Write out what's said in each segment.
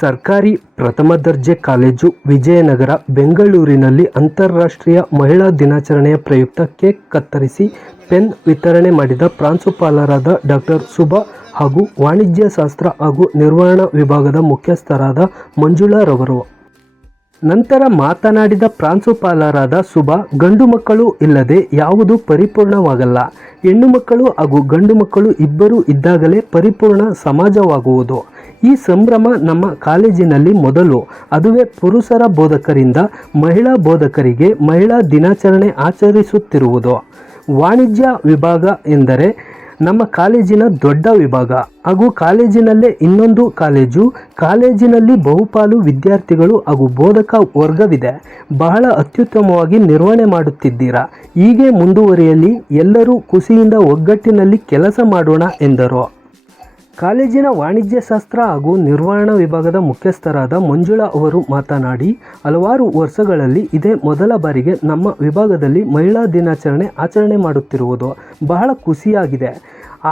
ಸರ್ಕಾರಿ ಪ್ರಥಮ ದರ್ಜೆ ಕಾಲೇಜು ವಿಜಯನಗರ ಬೆಂಗಳೂರಿನಲ್ಲಿ ಅಂತಾರಾಷ್ಟ್ರೀಯ ಮಹಿಳಾ ದಿನಾಚರಣೆಯ ಪ್ರಯುಕ್ತ ಕೇಕ್ ಕತ್ತರಿಸಿ ಪೆನ್ ವಿತರಣೆ ಮಾಡಿದ ಪ್ರಾಂಶುಪಾಲರಾದ ಡಾಕ್ಟರ್ ಸುಭಾ ಹಾಗೂ ವಾಣಿಜ್ಯಶಾಸ್ತ್ರ ಹಾಗೂ ನಿರ್ವಹಣಾ ವಿಭಾಗದ ಮುಖ್ಯಸ್ಥರಾದ ಮಂಜುಳಾರವರು. ನಂತರ ಮಾತನಾಡಿದ ಪ್ರಾಂಶುಪಾಲರಾದ ಸುಭಾ, ಗಂಡು ಮಕ್ಕಳು ಇಲ್ಲದೆ ಯಾವುದೂ ಪರಿಪೂರ್ಣವಾಗಲ್ಲ. ಹೆಣ್ಣು ಮಕ್ಕಳು ಹಾಗೂ ಗಂಡು ಮಕ್ಕಳು ಇಬ್ಬರೂ ಇದ್ದಾಗಲೇ ಪರಿಪೂರ್ಣ ಸಮಾಜವಾಗುವುದು. ಈ ಸಂಭ್ರಮ ನಮ್ಮ ಕಾಲೇಜಿನಲ್ಲಿ ಮೊದಲು, ಅದುವೇ ಪುರುಷರ ಬೋಧಕರಿಂದ ಮಹಿಳಾ ಬೋಧಕರಿಗೆ ಮಹಿಳಾ ದಿನಾಚರಣೆ ಆಚರಿಸುತ್ತಿರುವುದು. ವಾಣಿಜ್ಯ ವಿಭಾಗ ಎಂದರೆ ನಮ್ಮ ಕಾಲೇಜಿನ ದೊಡ್ಡ ವಿಭಾಗ ಹಾಗೂ ಕಾಲೇಜಿನಲ್ಲೇ ಇನ್ನೊಂದು ಕಾಲೇಜು. ಕಾಲೇಜಿನಲ್ಲಿ ಬಹುಪಾಲು ವಿದ್ಯಾರ್ಥಿಗಳು ಹಾಗೂ ಬೋಧಕ ವರ್ಗವಿದೆ. ಬಹಳ ಅತ್ಯುತ್ತಮವಾಗಿ ನಿರ್ವಹಣೆ ಮಾಡುತ್ತಿದ್ದೀರಾ. ಹೀಗೆ ಮುಂದುವರಿಯಲಿ. ಎಲ್ಲರೂ ಖುಷಿಯಿಂದ ಒಗ್ಗಟ್ಟಿನಲ್ಲಿ ಕೆಲಸ ಮಾಡೋಣ ಎಂದರು. ಕಾಲೇಜಿನ ವಾಣಿಜ್ಯಶಾಸ್ತ್ರ ಹಾಗೂ ನಿರ್ವಹಣಾ ವಿಭಾಗದ ಮುಖ್ಯಸ್ಥರಾದ ಮಂಜುಳಾ ಅವರು ಮಾತನಾಡಿ, ಹಲವಾರು ವರ್ಷಗಳಲ್ಲಿ ಇದೇ ಮೊದಲ ಬಾರಿಗೆ ನಮ್ಮ ವಿಭಾಗದಲ್ಲಿ ಮಹಿಳಾ ದಿನಾಚರಣೆ ಆಚರಣೆ ಮಾಡುತ್ತಿರುವುದು ಬಹಳ ಖುಷಿಯಾಗಿದೆ.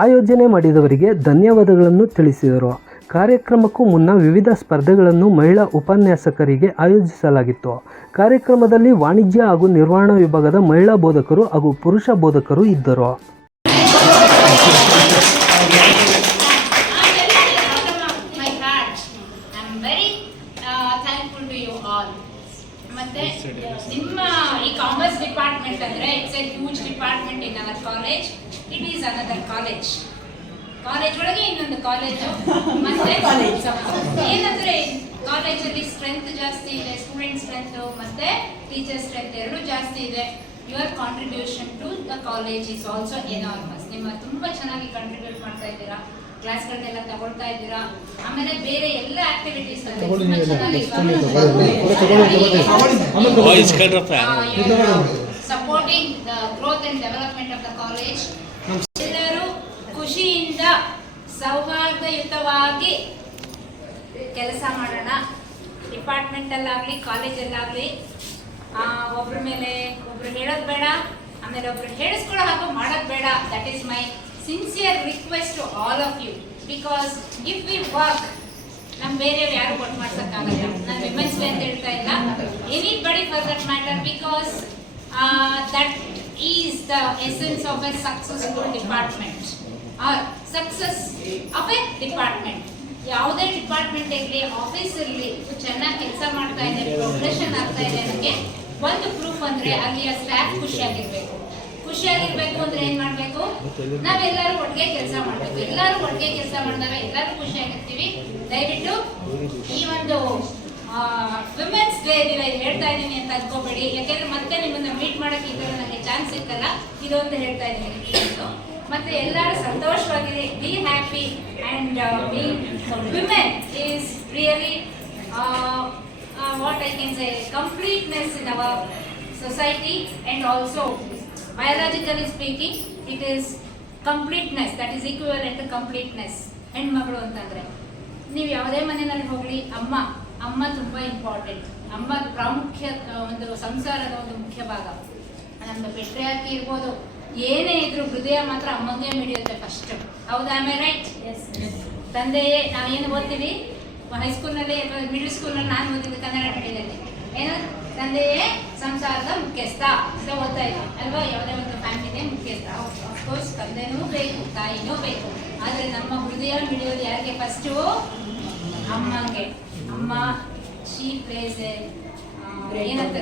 ಆಯೋಜನೆ ಮಾಡಿದವರಿಗೆ ಧನ್ಯವಾದಗಳನ್ನು ತಿಳಿಸಿದರು. ಕಾರ್ಯಕ್ರಮಕ್ಕೂ ಮುನ್ನ ವಿವಿಧ ಸ್ಪರ್ಧೆಗಳನ್ನು ಮಹಿಳಾ ಉಪನ್ಯಾಸಕರಿಗೆ ಆಯೋಜಿಸಲಾಗಿತ್ತು. ಕಾರ್ಯಕ್ರಮದಲ್ಲಿ ವಾಣಿಜ್ಯ ಹಾಗೂ ನಿರ್ವಹಣಾ ವಿಭಾಗದ ಮಹಿಳಾ ಬೋಧಕರು ಹಾಗೂ ಪುರುಷ ಬೋಧಕರು ಇದ್ದರು. ಮತ್ತೆ ನಿಮ್ಮ ಈ ಕಾಮರ್ಸ್ ಡಿಪಾರ್ಟ್ಮೆಂಟ್ ಅಂದ್ರೆ it's a huge department in our college. It is another college. College ಒಳಗೆ ಇನ್ನೊಂದು ಕಾಲೇಜು. ಮತ್ತೆ ಏನಂದ್ರೆ ಕಾಲೇಜಲ್ಲಿ ಸ್ಟ್ರೆಂತ್ ಜಾಸ್ತಿ ಇದೆ, ಸ್ಟೂಡೆಂಟ್ ಸ್ಟ್ರೆಂತ್ ಮತ್ತೆ ಟೀಚರ್ ಸ್ಟ್ರೆಂತ್ ಎರಡೂ ಜಾಸ್ತಿ ಇದೆ. Your contribution to the college is also enormous. ನಿಮ್ಮ ತುಂಬಾ ಚೆನ್ನಾಗಿ ಕಾಂಟ್ರಿಬ್ಯೂಟ್ ಮಾಡ್ತಾ ಇದ್ದೀರಾ, ಕ್ಲಾಸ್ಗಳನ್ನೆಲ್ಲ ತಗೊಳ್ತಾ ಇದ್ದೀರಾ. ಆಮೇಲೆ ಬೇರೆ ಎಲ್ಲ activities supporting the growth and development of the college. ಎಲ್ಲರೂ ಖುಷಿಯಿಂದ ಸೌಹಾರ್ದಯುತವಾಗಿ ಕೆಲಸ ಮಾಡೋಣ. ಡಿಪಾರ್ಟ್ಮೆಂಟ್ ಅಲ್ಲಾಗ್ಲಿ ಕಾಲೇಜಲ್ಲಾಗ್ಲಿ ಒಬ್ರ ಮೇಲೆ ಒಬ್ರು ಹೇಳೋದು ಬೇಡ, ಆಮೇಲೆ ಒಬ್ರು ಹೇಳಿಸ್ಕೊಳ್ಳೋ ಹಾಗೂ ಮಾಡೋದು ಬೇಡ. That is my sincere request to all of you, because if we work, nam ಬೇರೆಯವರು ಯಾರು ಕೊಟ್ಟು ಮಾಡ್ಸಕ್ಕಾಗಲ್ಲ. ನಾನು ವಿಮೆನ್ಸ್ ಡೇ ಅಂತ ಹೇಳ್ತಾ ಇಲ್ಲ, anybody for that matter, because that is the essence of a successful department or success of a department. ಯಾವುದೇ department ಇರಲಿ, office ಇರಲಿ, ಚೆನ್ನಾಗಿ ಕೆಲಸ ಮಾಡ್ತಾ ಇದೆ, ಪ್ರೋಗ್ರೆಷನ್ ಆಗ್ತಾ ಇದೆ ಅನ್ನೋಕ್ಕೆ ಒಂದು ಪ್ರೂಫ್ ಅಂದ್ರೆ ಅಲ್ಲಿಯ ಸ್ಟಾಫ್ ಖುಷಿಯಾಗಿರ್ಬೇಕು. ಖುಷಿಯಾಗಿರ್ಬೇಕು ಅಂದ್ರೆ ಏನ್ ಮಾಡ್ಬೇಕು? ನಾವೆಲ್ಲರೂ ಒಟ್ಟಿಗೆ ಕೆಲಸ ಮಾಡ್ಬೇಕು. ಎಲ್ಲರೂ ಒಟ್ಟಿಗೆ ಕೆಲಸ ಮಾಡಿದಾಗ ಎಲ್ಲರೂ ಖುಷಿಯಾಗಿರ್ತೀವಿ. ದಯವಿಟ್ಟು ಈ ಒಂದು ವಿಮೆನ್ಸ್ ಡೇ ಹೇಳ್ತಾ ಇದ್ದೀನಿ ಅಂತ ಅನ್ಕೋಬೇಡಿ, ಯಾಕೆಂದ್ರೆ ಮತ್ತೆ ನಿಮ್ಮನ್ನ ಮೀಟ್ ಮಾಡಕ್ಕೆ ಇದ್ರೆ ನನಗೆ ಚಾನ್ಸ್ ಸಿಕ್ಕಲ್ಲ. ಇದೊಂದು ಹೇಳ್ತಾ ಇದ್ದೀನಿ. ಮತ್ತೆ ಎಲ್ಲರೂ ಸಂತೋಷವಾಗಿರಿ, be happy and being women is really what I can say completeness in our society, and also biologically speaking it is completeness, that is equivalent to completeness. ಹೆಣ್ಮಗಳು ಅಂತಂದ್ರೆ ನೀವು ಯಾವುದೇ ಮನೆಯಲ್ಲಿ ಹೋಗಲಿ, ಅಮ್ಮ ತುಂಬಾ ಇಂಪಾರ್ಟೆಂಟ್. ಅಮ್ಮ ಪ್ರಾಮುಖ್ಯ ಒಂದು ಸಂಸಾರದ ಒಂದು ಮುಖ್ಯ ಭಾಗ. ನಮ್ದು ಪೆಟ್ರಿಯಾರ್ಕಿ ಇರ್ಬೋದು, ಏನೇ ಇದ್ರು ಹೃದಯ ಮಾತ್ರ ಅಮ್ಮಂಗೆ ಮಿಡಿಯುತ್ತೆ ಫಸ್ಟ್. ಹೌದಾ? ಆಮೇಲೆ ರೈಟ್? ತಂದೆಯೇ ನಾವೇನು ಓದ್ತೀವಿ ಹೈಸ್ಕೂಲ್ನಲ್ಲಿ, ಮಿಡಲ್ ಸ್ಕೂಲ್ನಲ್ಲಿ ನಾನು ಓದಿದ್ದು ಕನ್ನಡ ಮೀಡಿಯದಲ್ಲಿ, ಏನು ತಂದೆಯೇ ಸಂಸಾರದ ಮುಖ್ಯಸ್ಥ ಅಂತ ಓದ್ತಾ ಇದ್ವಿ ಅಲ್ವಾ? ಯಾವುದೇ ಒಂದು ಫ್ಯಾಮಿಲಿನೇ ಮುಖ್ಯಸ್ಥ. ಅಫ್ಕೋರ್ಸ್ ತಂದೆನೂ ಬೇಕು, ತಾಯಿನೂ ಬೇಕು. ಆದರೆ ನಮ್ಮ ಹೃದಯ ಮಿಡಿಯೋದು ಯಾರಿಗೆ? ಫಸ್ಟು ಅಮ್ಮಂಗೆ. ಅಮ್ಮ ಶಿ ಪ್ಲೇಸ್ ಎ ಏನಂತ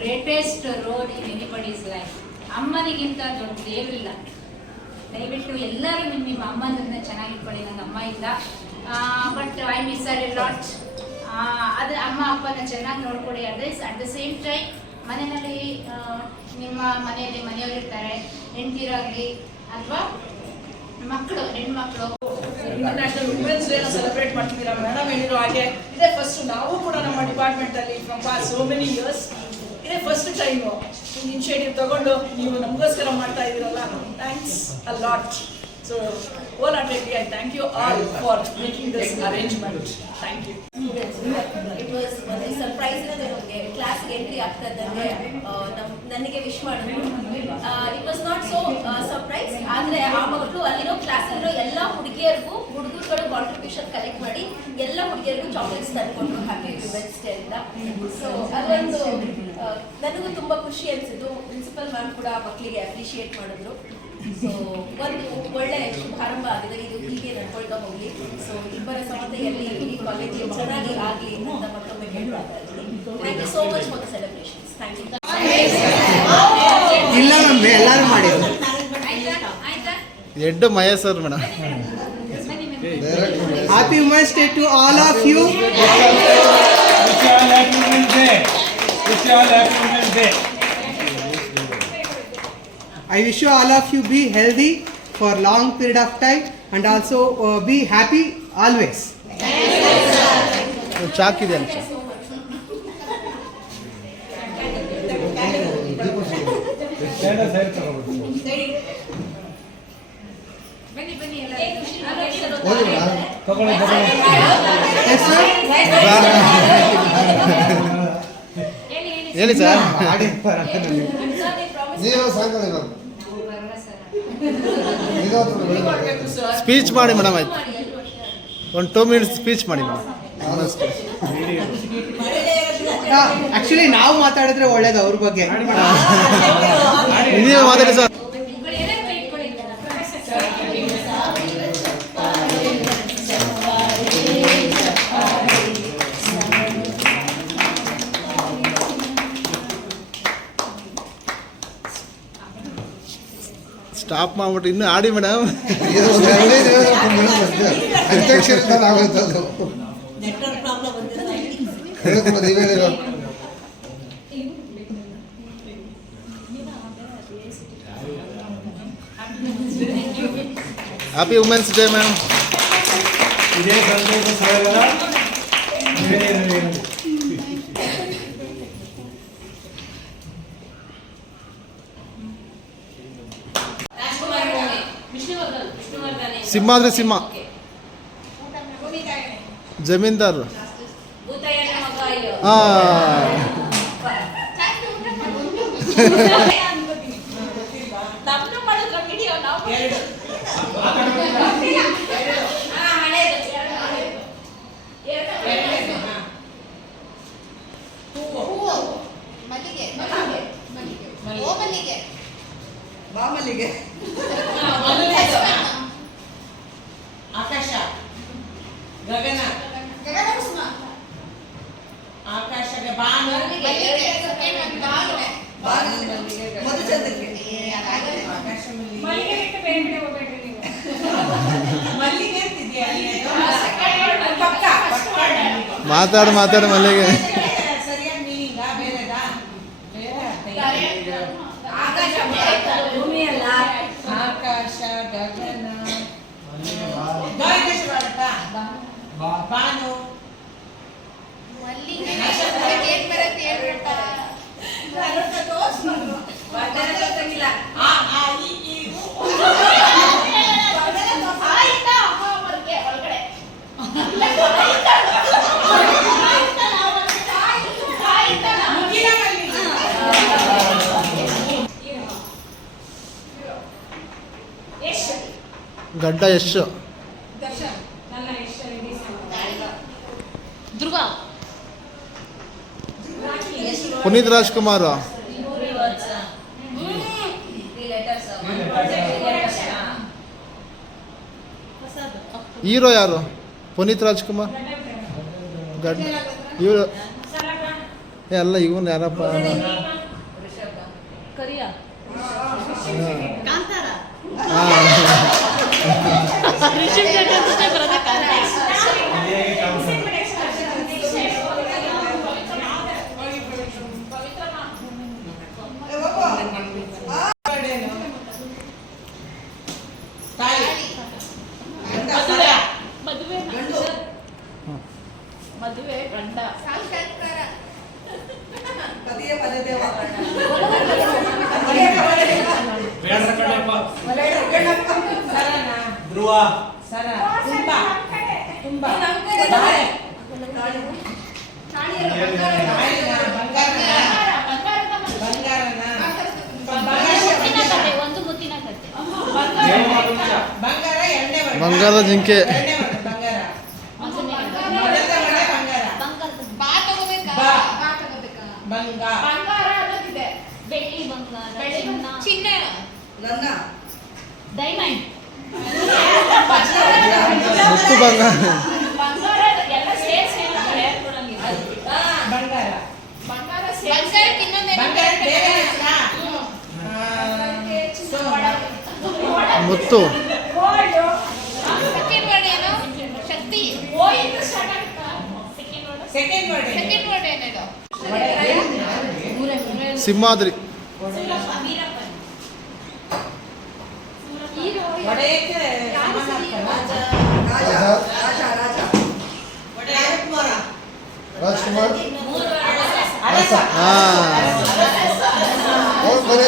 greatest role in anybody's life. ಅಮ್ಮನಿಗಿಂತ ದೊಡ್ಡ ದೇವರಿಲ್ಲ. ದಯವಿಟ್ಟು ಎಲ್ಲರೂ ನಿಮ್ಮ ಅಮ್ಮನನ್ನ ಚೆನ್ನಾಗಿಟ್ಕೊಳ್ಳಿ. ನಂಗೆ ಅಮ್ಮ ಇಲ್ಲ, but I miss Har A lot. ಅದು ಅಮ್ಮ ಅಪ್ಪನ ಚೆನ್ನಾಗಿ ನೋಡ್ಕೊಳ್ಳಿ. ಅಟ್ ದ ಸೇಮ್ ಟೈಮ್ ಮನೆಯಲ್ಲಿ ನಿಮ್ಮ ಮನೆಯಲ್ಲಿ ಮನೆಯವರು ಇರ್ತಾರೆ, ಹೆಂಡತಿರಾಗಲಿ ಅಥವಾ ಮಕ್ಕಳು, ಹೆಣ್ಮಕ್ಳು. ಇಂಟರ್ನ್ಯಾಷನಲ್ ವುಮೆನ್ಸ್ ಡೇನ ಸೆಲೆಬ್ರೇಟ್ ಮಾಡ್ತಿದ್ದೀರಾ ಮೇಡಮ್? ಹೇಳಿರೋ ಹಾಗೆ ಇದೇ ಫಸ್ಟ್. ನಾವು ಕೂಡ ನಮ್ಮ ಡಿಪಾರ್ಟ್ಮೆಂಟಲ್ಲಿ from past so many years ಇದೇ ಫಸ್ಟ್ ಟೈಮು ಇನಿಷಿಯೇಟಿವ್ ತಗೊಂಡು ನೀವು ನಮಗೋಸ್ಕರ ಮಾಡ್ತಾ ಇದ್ದೀರಲ್ಲ, thanks a lot. So wholeheartedly I thank you all for making this arrangement. Thank you. It was ಒಂದು ಸರ್ಪ್ರೈಸ್ ಇದೆ ನಮಗೆ. ಕ್ಲಾಸ್ಗೆ ಎಂಟ್ರಿ ಆಗ್ತದಂದ್ರೆ ನನಗೆ ವಿಶ್ ಮಾಡಿದ್ರು. It was not so surprise. ಆದರೆ ಆ ಮಕ್ಕಳು ಅಲ್ಲಿರೋ ಕ್ಲಾಸಲ್ಲಿರೋ ಎಲ್ಲ ಹುಡುಗಿಯರಿಗೂ ಹುಡುಗರುಗಳು ಕಾಂಟ್ರಿಬ್ಯೂಷನ್ ಕಲೆಕ್ಟ್ ಮಾಡಿ ಎಲ್ಲ 2 ಚಾಕ್ಲೇಟ್ಸ್ ತಂದ್ಕೊಂಡು ಹ್ಯಾಪಿ ವಿಮೆನ್ಸ್ ಡೇ ಅಂತ. ಸೊ ಅದೊಂದು ನನಗೂ ತುಂಬ ಖುಷಿ ಅನಿಸಿತು. ಪ್ರಿನ್ಸಿಪಲ್ ಮ್ಯಾಮ್ ಕೂಡ ಮಕ್ಕಳಿಗೆ ಅಪ್ರಿಷಿಯೇಟ್ ಮಾಡಿದ್ರು. ಸೊ ಒಂದು ಒಳ್ಳೆ ಶುಭಾರಂಭ ಆಗಿದೆ, ಇದು ಹೀಗೆ ನಡ್ಕೊಳ್ತಾ ಹೋಗಲಿ. ಸೊ ಇಬ್ಬರ ಸಮತೆಯಲ್ಲಿ ಈ ಕಾಲೇಜ್ ಚೆನ್ನಾಗಿ ಆಗಲಿ ಅಂತ ಮತ್ತೊಮ್ಮೆ ಕೇಳ್ಕೊಳ್ತಾ ಇದ್ದೀನಿ. Thank you so much for the celebrations. Thank you. ಇಲ್ಲ ಮ್ಯಾಮ್ ಎಲ್ಲರೂ ಮಾಡಿದ್ರು. ಆಯ್ತಾ? ಎಡ್ಡು Mahesh sir madam. Happy women's day to all of you. I wish you all of you be healthy for long period of time and also be happy always. ಚಾಕಿದೆ ಅಂತ. ಬನ್ನಿ ಎಲ್ಲ. Yes sir. ಹೇಳಿ sir. Speech ಮಾಡಿ madam. ಆಯ್ತು, ಒಂದು 2 minutes speech ಮಾಡಿ madam. Actually ನಾವು ಮಾತಾಡಿದ್ರೆ ಒಳ್ಳೇದು ಅವ್ರ ಬಗ್ಗೆ. ನೀವೇ ಮಾತಾಡಿ ಸರ್. ಸ್ಟಾಪ್ ಮಾಡ್ಬಿಟ್ಟು ಇನ್ನೂ ಆಡಿ madam. Happy women's day ma'am. Simhadri Simha Zamindar. Akasha, Gagana, ಆಕಾಶಗೆ ಬಾನು, ಮಾತಾಡು ಮಲ್ಲಿಗೆ. ಸರಿಯಾಗಿ ಮೀನಿಂಗ ಬೇರೆದಾ? ಆಕಾಶ, ಗಗನ, ಬಾನು, ಗಡ್ಡ ಯಶ್. ಪುನೀತ್ ರಾಜ್ಕುಮಾರ್. ಹೀರೋ ಯಾರು? ಪುನೀತ್ ರಾಜ್ಕುಮಾರ್. ಗಡ್ಡ ಇವರು ಅಲ್ಲ, ಇವನು ಯಾರಪ್ಪ? ಮದುವೆ ಗಂಡ ಧ್ರುವ ಸರ ತುಂಬಾ ತುಂಬಾ ಬಂಗಾರದ ಜಿಂಕೆ. ಬಂಗಾರ ಅನ್ನೋದಿದೆ. ಬೆಳ್ಳಿ ಬಂಗಾರ, ಬೆಳ್ಳಿ ಚಿನ್ನ, ಚಿನ್ನ. ಡೈಮಂಡ್, ಮುತ್ತು ಬಂಗಾರ. ಬಂಗಾರ ಎಲ್ಲ ಸೇರಿಸಿ ಕೊಡಂಗಿಲ್ಲ. ಬಂಗಾರ ಬಂಗಾರ ಬಂಗಾರಕ್ಕೆ ಇನ್ನೊಂದೇನೋ ಬಂಗಾರ ಬೇರೆ ಹೆಸ್ರಾ? ಮುತ್ತು. ಸೆಕೆಂಡ್ ವರ್ಡ್ ಏನು? ಶಕ್ತಿ. ಓಯಿಂದ ಸ್ಟಾರ್ಟ್ ಆಗುತ್ತಾ? ಸೆಕೆಂಡ್ ವರ್ಡ್ ಸೆಕೆಂಡ್ ವರ್ಡ್ ಏನಿದು? ಸಿಂಹಾದ್ರಿ. ಒಡೆಯಕ್ಕೆ राजकुमार ಅರಸ ಹಾಂ और बने